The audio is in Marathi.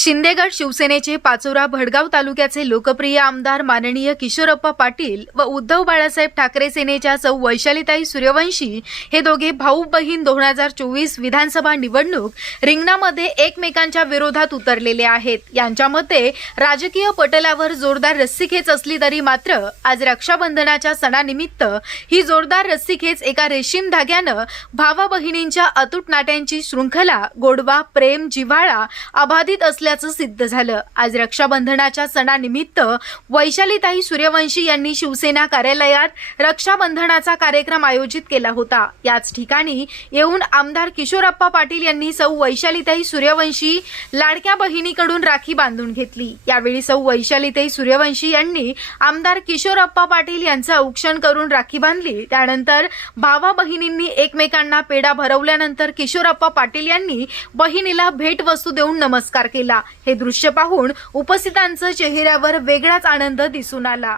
शिंदेगड शिवसेनेचे पाचोरा भडगाव तालुक्याचे लोकप्रिय आमदार माननीय किशोरप्पा पाटील व उद्धव बाळासाहेब ठाकरे सेनेच्या सौ वैशालीताई सूर्यवंशी हे दोघे भाऊ बहीण दोन हजार चोवीस विधानसभा निवडणूक रिंगणामध्ये एकमेकांच्या विरोधात उतरलेले आहेत. यांच्यामध्ये राजकीय पटलावर जोरदार रस्सीखेच असली तरी मात्र आज रक्षाबंधनाच्या सणानिमित्त ही जोरदार रस्सीखेच एका रेशीम धाग्यानं भावा बहिणींच्या अतूट नाट्यांची शृंखला गोडवा प्रेम जिव्हाळा अबाधित असल्याचं सिद्ध झालं. आज रक्षाबंधनाच्या सणानिमित्त वैशालीताई सूर्यवंशी यांनी शिवसेना कार्यालयात रक्षाबंधनाचा कार्यक्रम आयोजित केला होता. याच ठिकाणी येऊन आमदार किशोरप्पा पाटील यांनी सौ वैशालीताई सूर्यवंशी लाडक्या बहिणीकडून राखी बांधून घेतली. यावेळी सौ वैशालीताई सूर्यवंशी यांनी आमदार किशोरप्पा पाटील यांचं औक्षण करून राखी बांधली. त्यानंतर भावा बहिणींनी एकमेकांना पेढा भरवल्यानंतर किशोरप्पा पाटील यांनी बहिणीला भेटवस्तू देऊन नमस्कार केला. हे दृश्य पाहून उपस्थितांचं चेहऱ्यावर वेगळाच आनंद दिसून आला.